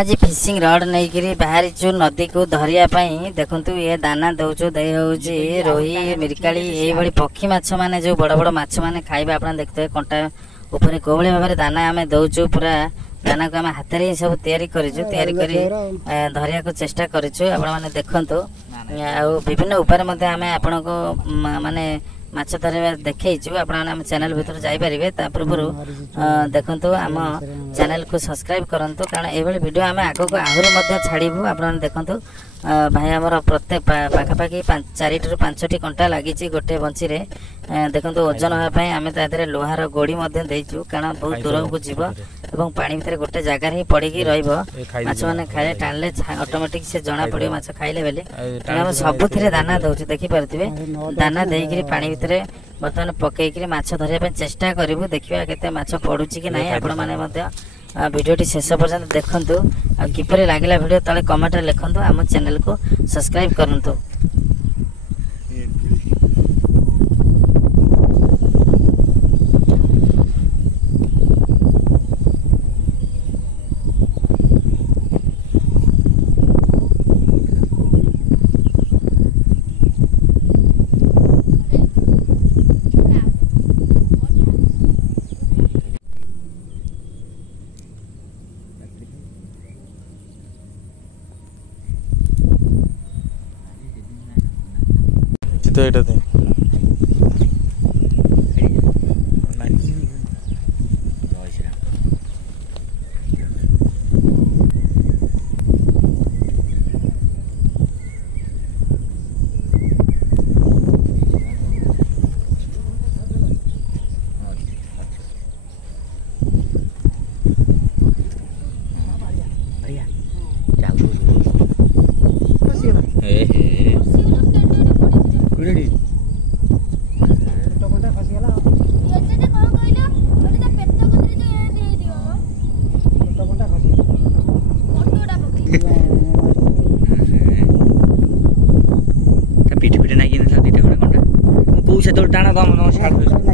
आज fishing rod नहीं बाहरी नदी को धरिया देखु ये दाना दौचु दे हूँ रोही मिरकाली ये पक्षी माछ मैंने जो बड़ बड़ माछ मैंने खाइबा आप देखते कंटा ऊपर कोभली भाव दाना आम दौचु पूरा दाना को आम हाथ में सब तैयारी धरिया को चेष्टा करें देखु विभिन्न उपाय आम आपण को माने माछ धरवा देखु आप चैनल भीतर जापारे पूर्व देखु आम चैनल को सब्सक्राइब करूँ कारण ये वीडियो आम आग को आहरी छाड़ू आप देखु भाई आमर प्रत्येक पाखापाखि 4 ରୁ 5ଟି कंटा लगी गोटे बंची रे देखु ओजन होगापी आम तादेह लोहार गोड़ी देचु कारण बहुत दूर को जीव और पानी भितर गोटे जगार ही पड़ी रछ मैंने खाए टाणले ऑटोमेटिक से जना पड़े माछ खाइले बेले आम सबुथिरे दाना दौचु देखिपे दाना देकर पानी भितर बर्तमान पकईकि माछ धरिया चेष्टा करूँ देखा केते माछ पड़ुची कि नहीं आपण मैंने वीडियोटी शेष पर्यंत देखंतु आ किपरि लागिला वीडियो तले कमेंट लिखंतु आम चैनल को सब्सक्राइब करंतु। तो এটা দে पिठ पिठ नागिन था दीटा खड़ा कंटा को से तो टाणा दम न छाड़